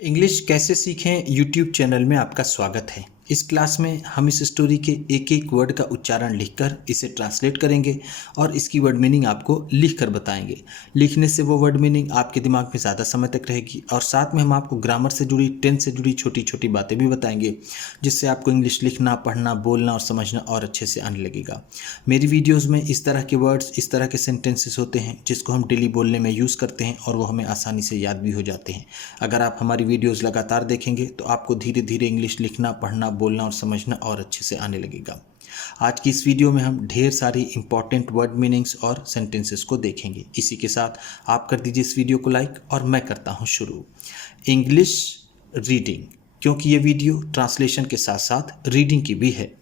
English कैसे सीखें YouTube channel में आपका स्वागत है। इस क्लास में हम इस स्टोरी के एक एक वर्ड का उच्चारण लिखकर इसे ट्रांसलेट करेंगे और इसकी वर्ड मीनिंग आपको लिखकर बताएंगे। लिखने से वो वर्ड मीनिंग आपके दिमाग में ज़्यादा समय तक रहेगी और साथ में हम आपको ग्रामर से जुड़ी, टेंस से जुड़ी छोटी छोटी बातें भी बताएंगे, जिससे आपको इंग्लिश लिखना, पढ़ना, बोलना और समझना और अच्छे से आने लगेगा। मेरी वीडियोज़ में इस तरह के वर्ड्स, इस तरह के सेंटेंसेस होते हैं जिसको हम डेली बोलने में यूज़ करते हैं और वो हमें आसानी से याद भी हो जाते हैं। अगर आप हमारी वीडियोस लगातार देखेंगे तो आपको धीरे धीरे इंग्लिश लिखना, पढ़ना, बोलना और समझना और अच्छे से आने लगेगा। आज की इस वीडियो में हम ढेर सारी इंपॉर्टेंट वर्ड मीनिंग्स और सेंटेंसेस को देखेंगे। इसी के साथ आप कर दीजिए इस वीडियो को लाइक और मैं करता हूँ शुरू। इंग्लिश रीडिंग, क्योंकि ये वीडियो ट्रांसलेशन के साथ साथ रीडिंग की भी है।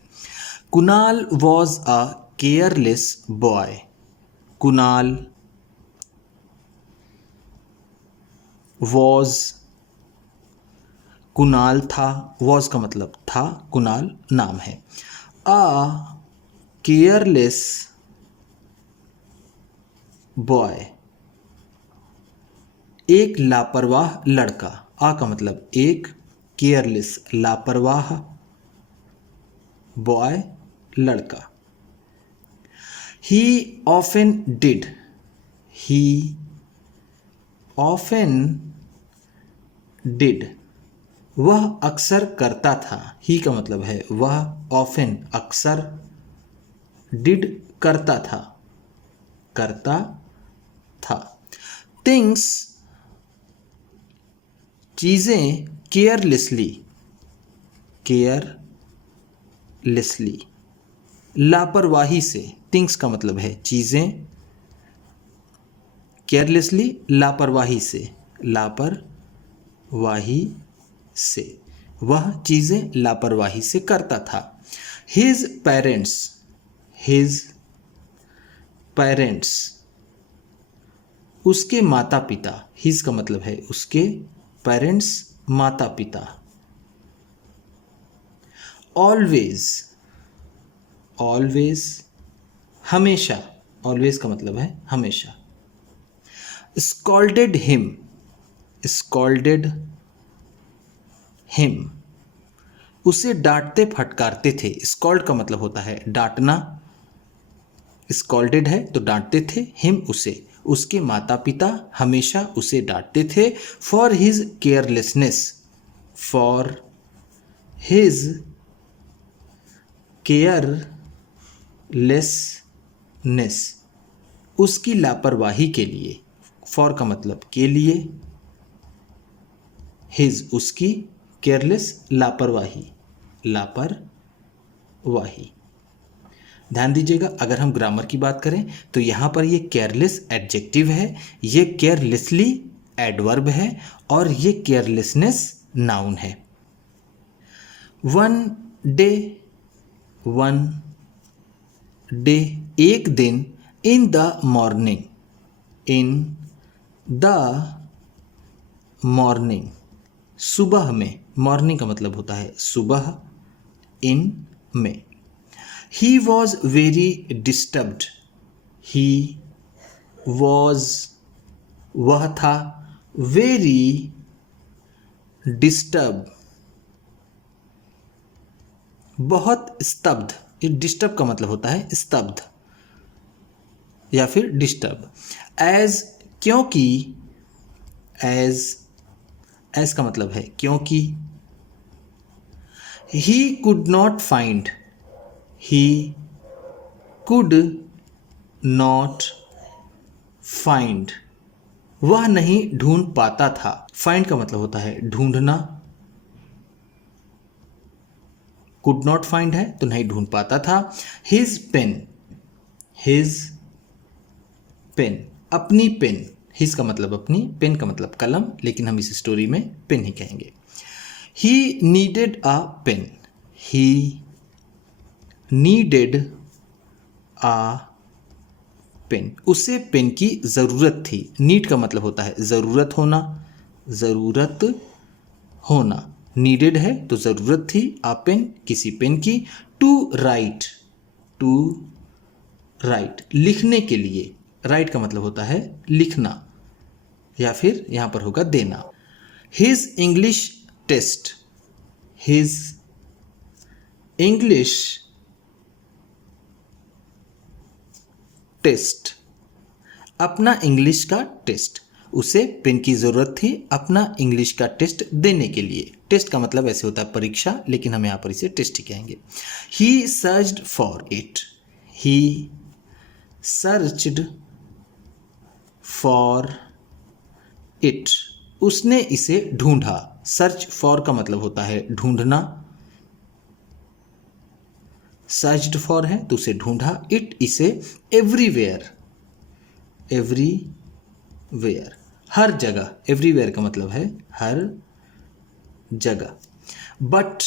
Kunal was a careless boy. Kunal was, Kunal था, वॉज का मतलब था, कुणाल नाम है। अ केयरलेस बॉय, एक लापरवाह लड़का। आ का मतलब एक, केयरलेस लापरवाह, बॉय लड़का। ही often did, he often did, वह अक्सर करता था। ही का मतलब है वह, ऑफन अक्सर, डिड करता था, करता था। थिंग्स चीज़ें, केयरलेसली, केयरलेसली, लापरवाही से। थिंग्स का मतलब है चीज़ें, केयरलेसली लापरवाही से, लापरवाही से, वह चीज़ें लापरवाही से करता था। हिज पेरेंट्स, हिज पेरेंट्स, उसके माता पिता। हिज का मतलब है उसके, पेरेंट्स माता पिता। ऑलवेज, ऑलवेज हमेशा, ऑलवेज का मतलब है हमेशा। स्कॉल्डेड हिम, स्कॉल्डेड हिम, उसे डांटते फटकारते थे। स्कॉल्ड का मतलब होता है डांटना, स्कॉल्डेड है तो डांटते थे, हिम उसे, उसके माता पिता हमेशा उसे डांटते थे। For his carelessness, for his carelessness, उसकी लापरवाही के लिए। फॉर का मतलब के लिए, हिज उसकी, केयरलेस लापरवाही, लापरवाही। ध्यान दीजिएगा, अगर हम ग्रामर की बात करें तो यहाँ पर ये केयरलेस एडजेक्टिव है, ये केयरलेसली एडवर्ब है और ये केयरलेसनेस नाउन है। वन डे, वन डे एक दिन, in the morning, in the morning सुबह में। मॉर्निंग का मतलब होता है सुबह, इन में। He was very disturbed, he was, वह था, very disturbed, बहुत स्तब्ध। ये डिस्टर्ब का मतलब होता है स्तब्ध या फिर डिस्टर्ब। एज, क्योंकि, एज का मतलब है क्योंकि। he could not find, he could not find, वह नहीं ढूंढ पाता था। फाइंड का मतलब होता है ढूंढना, could not find है तो नहीं ढूंढ पाता था। his pen, his pen, अपनी पेन। his का मतलब अपनी, पेन का मतलब कलम, लेकिन हम इस स्टोरी में पेन ही कहेंगे। he needed a pen, he needed a pen, उसे पेन की ज़रूरत थी। नीड का मतलब होता है ज़रूरत होना, ज़रूरत होना। नीडेड है तो ज़रूरत थी, आ पेन किसी पेन की। टू राइट, टू राइट लिखने के लिए। राइट का मतलब होता है लिखना या फिर यहाँ पर होगा देना। His English test, his English test, अपना इंग्लिश का टेस्ट, उसे पेन की ज़रूरत थी अपना इंग्लिश का टेस्ट देने के लिए। टेस्ट का मतलब ऐसे होता है परीक्षा, लेकिन हम यहाँ पर इसे टेस्ट ही कहेंगे। He searched for it, he searched for it, उसने इसे ढूंढा। सर्च फॉर का मतलब होता है ढूंढना, सर्च्ड फॉर है तो उसे ढूंढा, इट इसे एवरीवेयर, एवरीवेयर हर जगह, एवरीवेयर का मतलब है हर जगह। बट,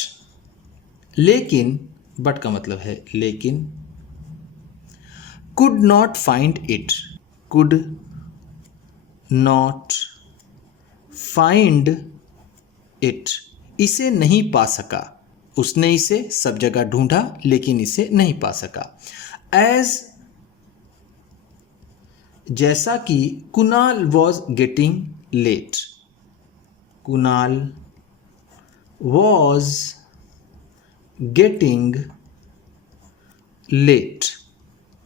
लेकिन, बट का मतलब है लेकिन, could not find it, could not find it, इसे नहीं पा सका, उसने इसे सब जगह ढूंढा लेकिन इसे नहीं पा सका। एज, जैसा कि Kunal was getting late, Kunal was getting late,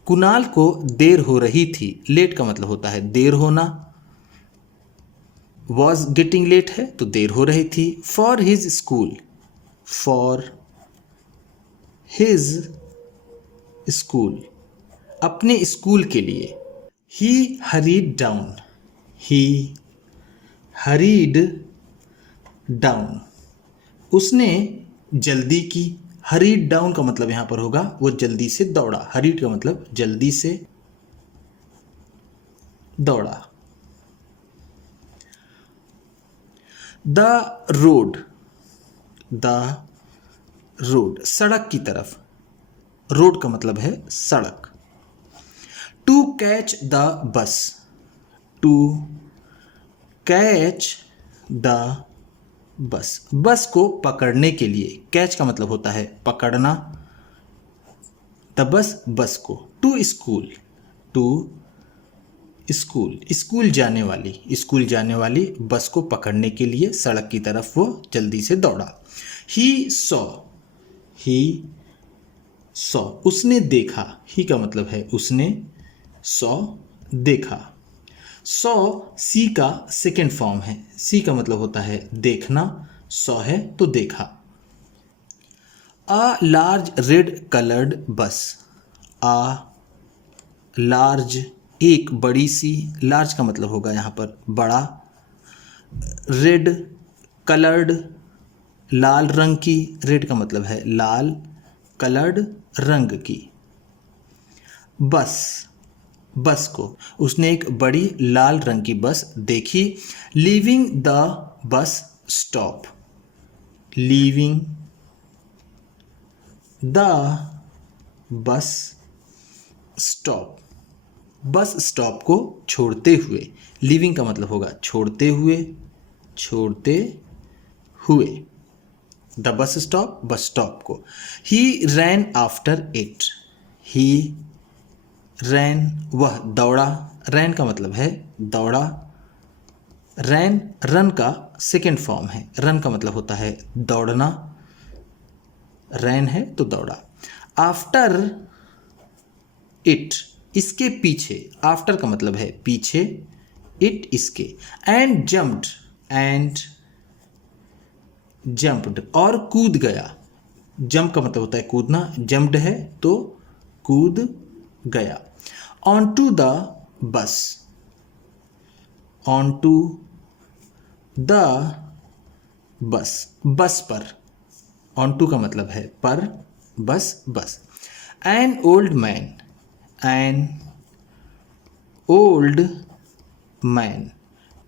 Kunal को देर हो रही थी। लेट का मतलब होता है देर होना, वॉज गेटिंग लेट है तो देर हो रही थी। For his school, for his school, अपने स्कूल के लिए। ही हरीड डाउन, ही हरीड डाउन, उसने जल्दी की। हरीड डाउन का मतलब यहां पर होगा वो जल्दी से दौड़ा। हरीड का मतलब जल्दी से दौड़ा। द रोड, द रोड, सड़क की तरफ। रोड का मतलब है सड़क। To catch the bus, to catch the bus, bus को पकड़ने के लिए। कैच का मतलब होता है पकड़ना, द बस, बस को। To school, to school, school जाने वाली, स्कूल जाने वाली बस को पकड़ने के लिए सड़क की तरफ वो जल्दी से दौड़ा। ही सॉ, ही सॉ, उसने देखा। ही का मतलब है उसने, सॉ देखा। सॉ सी का सेकेंड फॉर्म है। सी का मतलब होता है देखना, सॉ है तो देखा। अ लार्ज रेड कलर्ड बस, अ लार्ज, एक बड़ी सी, लार्ज का मतलब होगा यहाँ पर बड़ा, रेड कलर्ड, लाल रंग की, रेड का मतलब है लाल, कलर्ड रंग की। बस, बस को, उसने एक बड़ी लाल रंग की बस देखी। Leaving the bus stop, leaving the bus stop, bus stop को छोड़ते हुए। लीविंग का मतलब होगा छोड़ते हुए, छोड़ते हुए। The bus stop, bus stop को। ही रैन आफ्टर इट, ही रैन, वह दौड़ा। रैन का मतलब है दौड़ा। रैन, रन का सेकेंड फॉर्म है। रन का मतलब होता है दौड़ना, रैन है तो दौड़ा। आफ्टर इट, इसके पीछे। आफ्टर का मतलब है पीछे, इट इसके। एंड जम्प्ड, एंड जम्प्ड, और कूद गया। जंप का मतलब होता है कूदना, जम्प्ड है तो कूद गया। On to the bus, on to the bus, bus पर। ऑन टू का मतलब है पर, बस, बस। An old man, an old man,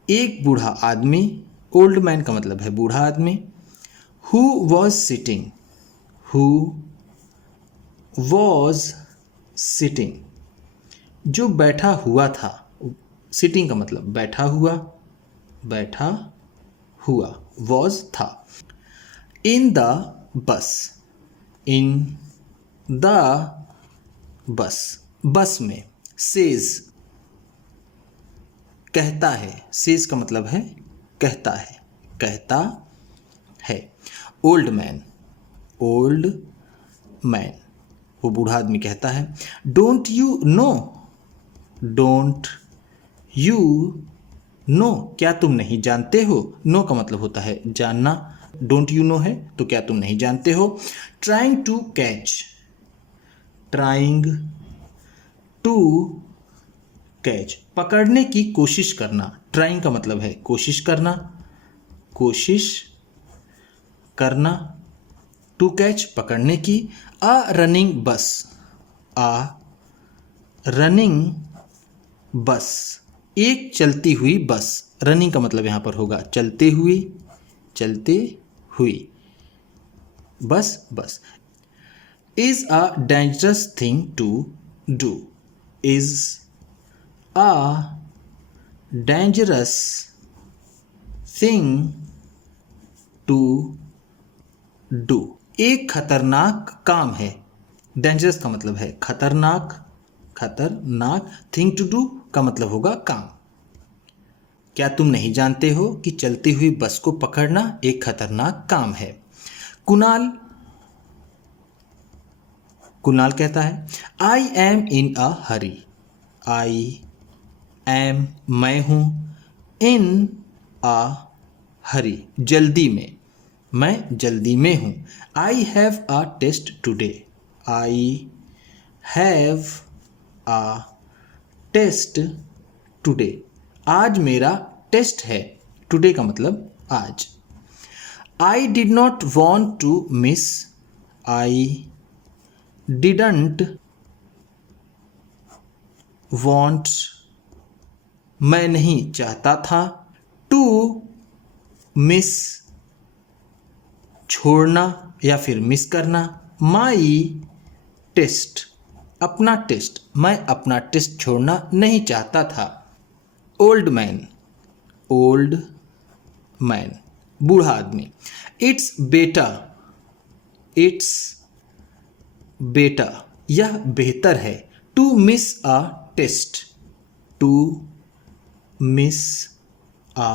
एक बूढ़ा आदमी। ओल्ड मैन का मतलब है बूढ़ा आदमी। Who was sitting, who was sitting, जो बैठा हुआ था। सिटिंग का मतलब बैठा हुआ, बैठा हुआ, वॉज था। In the bus, in the bus, बस में। सेज, कहता है। सेज का मतलब है कहता है। कहता है। ओल्ड मैन, ओल्ड मैन, वो बूढ़ा आदमी कहता है। Don't you know, don't you know, क्या तुम नहीं जानते हो। नो का मतलब होता है जानना, डोंट यू नो है तो क्या तुम नहीं जानते हो। Trying to catch, trying to catch, पकड़ने की कोशिश करना। ट्राइंग का मतलब है कोशिश करना, कोशिश करना। टू कैच, पकड़ने की। अ रनिंग बस, अ रनिंग बस, एक चलती हुई बस। रनिंग का मतलब यहाँ पर होगा चलते हुए, चलते हुई bus, bus. Is a dangerous thing to do, is a dangerous thing to do, एक खतरनाक काम है। डेंजरस का मतलब है खतरनाक, खतरनाक। थिंग टू डू का मतलब होगा काम। क्या तुम नहीं जानते हो कि चलती हुई बस को पकड़ना एक खतरनाक काम है। कुणाल, कुणाल कहता है I M in a Hari, I am, मैं हूँ, इन अ हरी, जल्दी में, मैं जल्दी में हूँ। I have a test today, I have a test today, आज मेरा टेस्ट है। टुडे का मतलब आज। I did not want to miss, I didn't want, मैं नहीं चाहता था। टू मिस, छोड़ना या फिर मिस करना। माई टेस्ट, अपना टेस्ट, मैं अपना टेस्ट छोड़ना नहीं चाहता था। ओल्ड मैन, ओल्ड मैन, बूढ़ा आदमी। इट्स बेटर, इट्स बेटर, यह बेहतर है। To miss a test, to miss a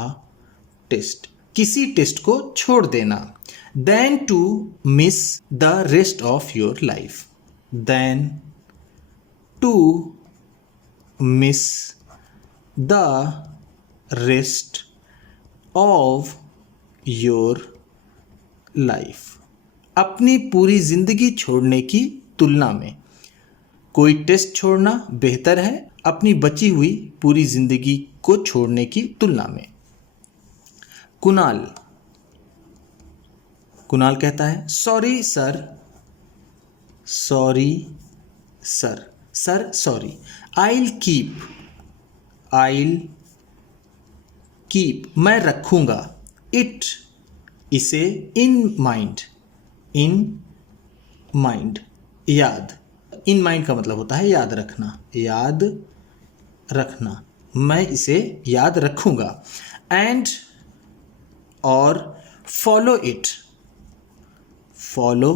test, किसी टेस्ट को छोड़ देना। Than to miss the rest of your life, than to miss the rest of your life, अपनी पूरी जिंदगी छोड़ने की तुलना में। कोई टेस्ट छोड़ना बेहतर है अपनी बची हुई पूरी जिंदगी को छोड़ने की तुलना में। कुणाल, कुणाल कहता है sorry sir, sorry sir, sir sorry. I'll keep, I'll keep, मैं रखूंगा। इट, इसे। इन माइंड, इन माइंड, याद। इन माइंड का मतलब होता है याद रखना, याद रखना, मैं इसे याद रखूंगा। एंड, और फॉलो इट, फॉलो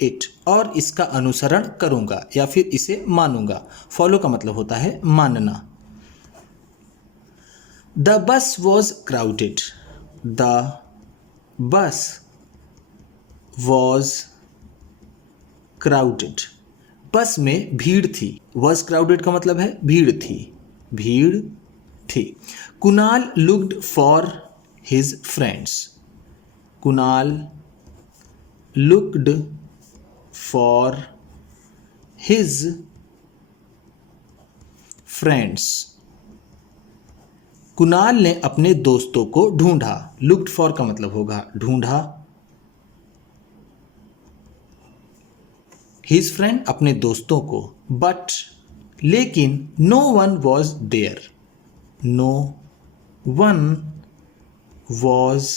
इट, और इसका अनुसरण करूंगा या फिर इसे मानूंगा। फॉलो का मतलब होता है मानना। The bus was crowded, the bus was crowded, बस में भीड़ थी। वॉज क्राउडेड का मतलब है भीड़ थी, भीड़ थी। Kunal looked for his friends, Kunal looked for his friends, Kunal ने अपने दोस्तों को ढूंढा। लुक्ड फॉर का मतलब होगा ढूंढा। हिज फ्रेंड, अपने दोस्तों को। बट, लेकिन, no one was there, no one was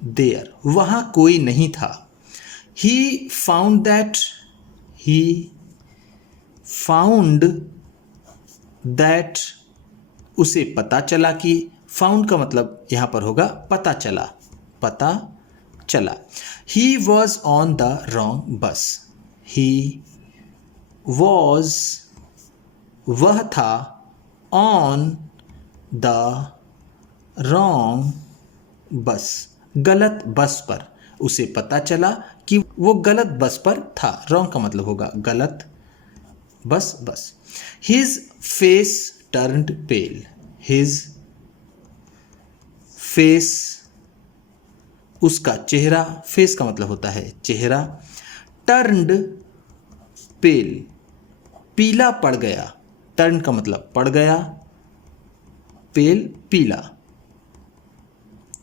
there, वहाँ कोई नहीं था। He found that, he found that, उसे पता चला कि। फाउंड का मतलब यहाँ पर होगा पता चला, पता चला। He was on the wrong बस, ही वॉज, वह था, ऑन द रॉन्ग बस, गलत बस पर। उसे पता चला कि वो गलत बस पर था। रॉन्ग का मतलब होगा गलत, बस। हिज फेस टर्न्ड पेल, हिज फेस, उसका चेहरा, फेस का मतलब होता है चेहरा, टर्न्ड पेल, पीला पड़ गया। टर्न का मतलब पड़ गया, पेल पीला,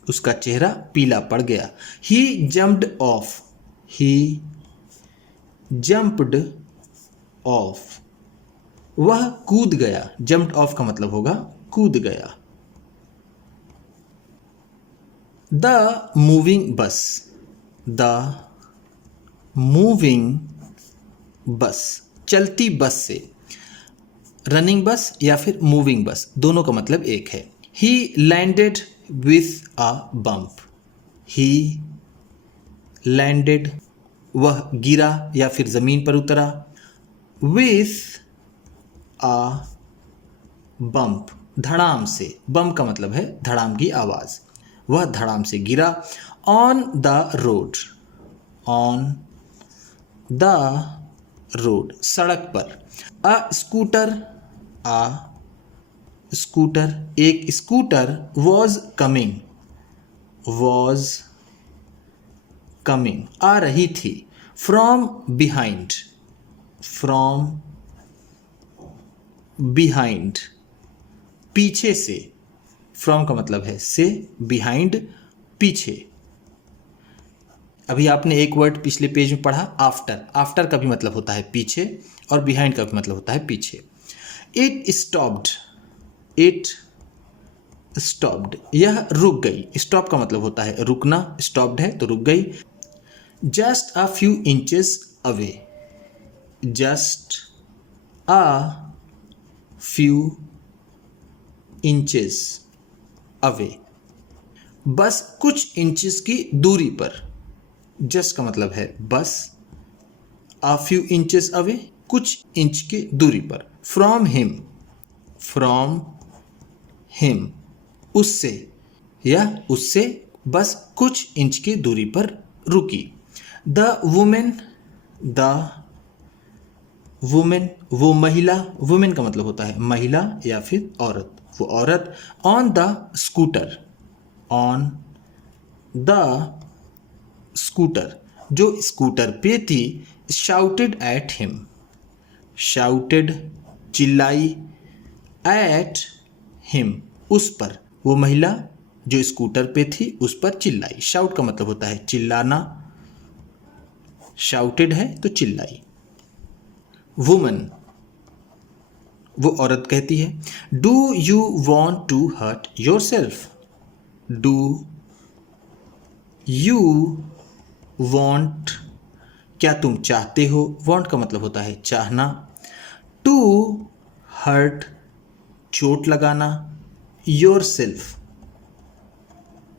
उसका चेहरा पीला पड़ गया। He jumped off, he jumped off, वह कूद गया। जम्प्ड ऑफ का मतलब होगा कूद गया। द मूविंग बस, द मूविंग बस, चलती बस से। रनिंग बस या फिर मूविंग बस, दोनों का मतलब एक है। ही landed with a bump, he landed, वह गिरा या फिर ज़मीन पर उतरा। विथ अ बम्प, धड़ाम से। बम्प का मतलब है धड़ाम की आवाज़, वह धड़ाम से गिरा। On the road, on the road, सड़क पर। अ स्कूटर, अ स्कूटर, एक स्कूटर। वॉज कमिंग, वॉज कमिंग, आ रही थी। फ्रॉम बिहाइंड, फ्रॉम बिहाइंड, पीछे से। फ्रॉम का मतलब है से, बिहाइंड पीछे। अभी आपने एक वर्ड पिछले पेज में पढ़ा आफ्टर। आफ्टर का भी मतलब होता है पीछे और बिहाइंड का भी मतलब होता है पीछे। इट स्टॉप्ड, इट स्टॉप्ड, यह रुक गई। स्टॉप का मतलब होता है रुकना, स्टॉप्ड है तो रुक गई। Just a few inches away, just a few inches away, बस कुछ इंचेस की दूरी पर। जस्ट का मतलब है बस, अ फ्यू इंचेस अवे, कुछ इंच की दूरी पर। फ्रॉम हिम, फ्रॉम हिम, उससे या उससे बस कुछ इंच की दूरी पर रुकी। द वुमेन, द वुमेन, वो महिला। वुमेन का मतलब होता है महिला या फिर औरत, वो औरत। On the scooter, on the scooter, जो स्कूटर पे थी। शाउटेड एट हिम, शाउटेड, चिल्लाई। एट हिम, उस पर। वो महिला जो स्कूटर पे थी उस पर चिल्लाई। शाउट का मतलब होता है चिल्लाना, शाउटेड है तो चिल्लाई। वुमन, वो औरत कहती है। Do you want to hurt yourself, do you want, क्या तुम चाहते हो। वॉन्ट का मतलब होता है चाहना। टू हर्ट, चोट लगाना। योर सेल्फ,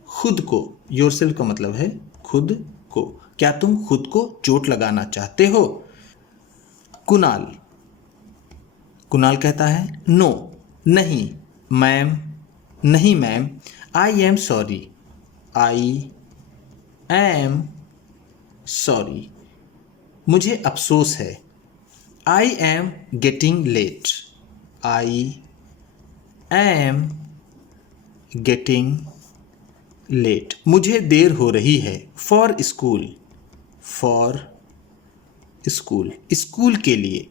खुद को। योर सेल्फ का मतलब है खुद को, क्या तुम खुद को चोट लगाना चाहते हो। कुणाल, कुणाल कहता है नो, नहीं मैम, नहीं ma'am. I am sorry, I am sorry, मुझे अफसोस है। I am getting late, I am getting late, मुझे देर हो रही है। For school, for school, school के लिए।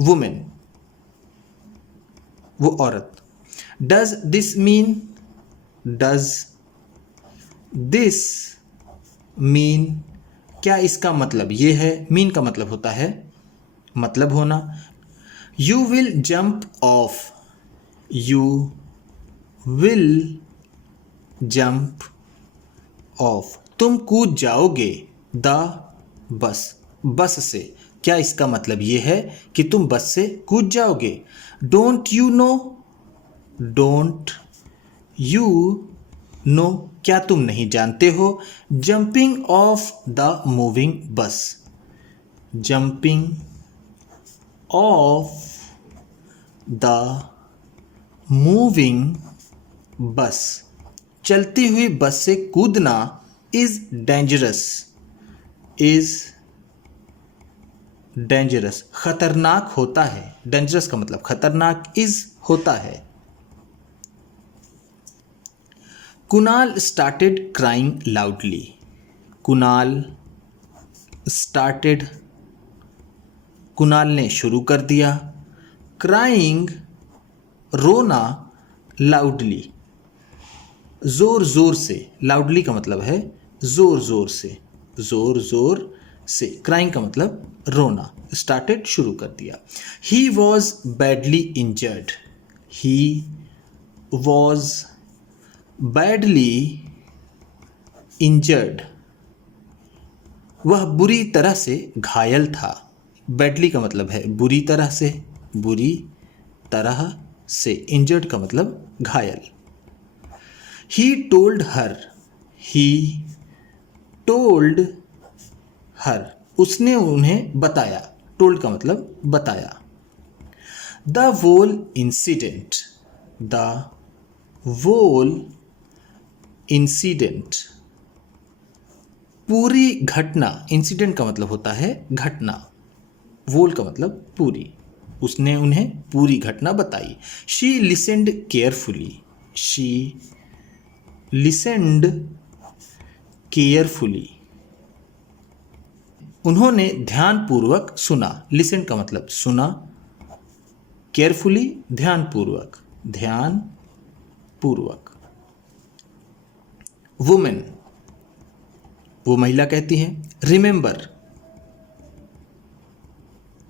वुमेन, वो औरत। Does this mean, does this mean, क्या इसका मतलब ये है। मीन का मतलब होता है मतलब होना। You will jump of, you will jump of, तुम कूद जाओगे। द बस, बस से, क्या इसका मतलब ये है कि तुम बस से कूद जाओगे। Don't you know, don't you know, क्या तुम नहीं जानते हो। जंपिंग ऑफ द मूविंग बस, जंपिंग ऑफ द मूविंग बस, चलती हुई बस से कूदना इज डेंजरस, इज डेंजरस, खतरनाक होता है। डेंजरस का मतलब खतरनाक, इज होता है। Kunal started crying loudly, Kunal started, Kunal ने शुरू कर दिया, क्राइंग रोना, लाउडली जोर जोर से, लाउडली का मतलब है जोर जोर से, जोर जोर से, क्राइंग का मतलब रोना, स्टार्टेड शुरू कर दिया। He was badly injured, he was badly injured, वह बुरी तरह से घायल था। बैडली का मतलब है बुरी तरह से, बुरी तरह से, इंजर्ड का मतलब घायल। He told her, he told her, उसने उन्हें बताया। टोल्ड का मतलब बताया। The whole incident, the whole incident, पूरी घटना, इंसिडेंट का मतलब होता है घटना, वोल का मतलब पूरी, उसने उन्हें पूरी घटना बताई। शी लिसेंड केयरफुली, शी लिसेंड केयरफुली, उन्होंने ध्यानपूर्वक सुना। लिसेंड का मतलब सुना, केयरफुली ध्यानपूर्वक, ध्यानपूर्वक। वुमेन, वो महिला कहती है। रिमेंबर,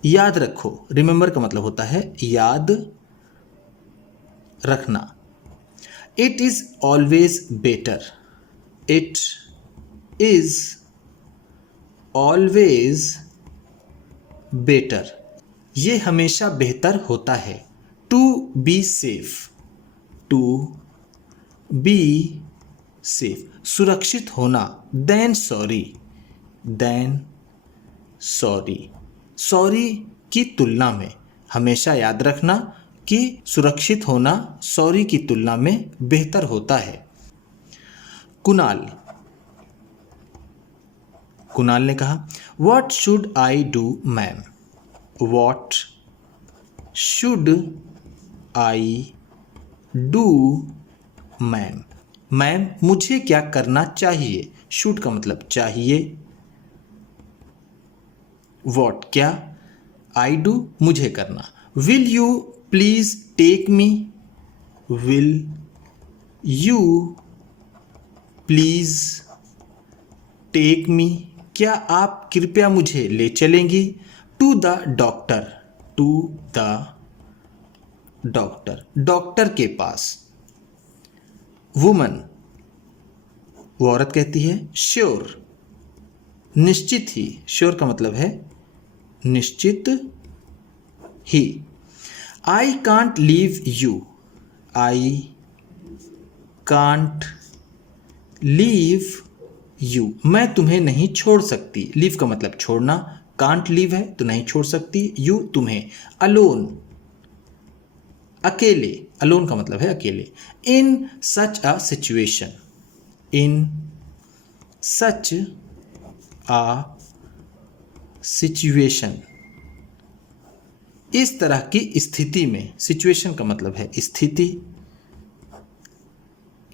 याद रखो, रिमेंबर का मतलब होता है याद रखना। It is always better, it is always better, ये हमेशा बेहतर होता है। To be safe, to be safe, सुरक्षित होना। Than sorry, than sorry, sorry की तुलना में, हमेशा याद रखना कि सुरक्षित होना सॉरी की तुलना में बेहतर होता है। कुणाल, कुणाल ने कहा, what should I do ma'am, what should I do ma'am, ma'am मुझे क्या करना चाहिए। शुड का मतलब चाहिए, व्हाट क्या, आई डू मुझे करना। Will you please take me, will you please take me, क्या आप कृपया मुझे ले चलेंगी। To the doctor, to the doctor, doctor के पास। वुमन, वो औरत कहती है। श्योर, निश्चित ही, श्योर का मतलब है निश्चित ही। I can't leave you, I can't leave you, मैं तुम्हें नहीं छोड़ सकती। लीव का मतलब छोड़ना, कांट लीव है तो नहीं छोड़ सकती, यू तुम्हें। अलोन, अकेले, अलोन का मतलब है अकेले। इन सच a situation, in such a situation, इस तरह की स्थिति में। सिचुएशन का मतलब है स्थिति,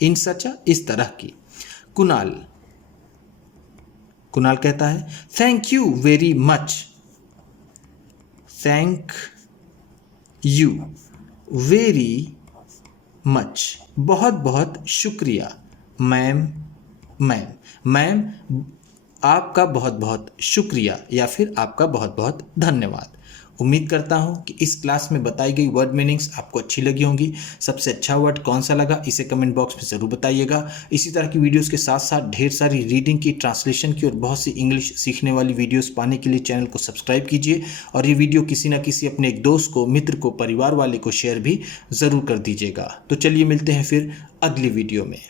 इन सच अ, इस तरह की। कुणाल, कुणाल कहता है, thank you very much, thank you very much, बहुत बहुत शुक्रिया। मैम, मैम, मैम आपका बहुत बहुत शुक्रिया या फिर आपका बहुत बहुत धन्यवाद। उम्मीद करता हूँ कि इस क्लास में बताई गई वर्ड मीनिंग्स आपको अच्छी लगी होंगी। सबसे अच्छा वर्ड कौन सा लगा इसे कमेंट बॉक्स में ज़रूर बताइएगा। इसी तरह की वीडियोस के साथ साथ ढेर सारी रीडिंग की, ट्रांसलेशन की और बहुत सी इंग्लिश सीखने वाली वीडियोस पाने के लिए चैनल को सब्सक्राइब कीजिए और ये वीडियो किसी न किसी अपने एक दोस्त को, मित्र को, परिवार वाले को शेयर भी ज़रूर कर दीजिएगा। तो चलिए मिलते हैं फिर अगली वीडियो में।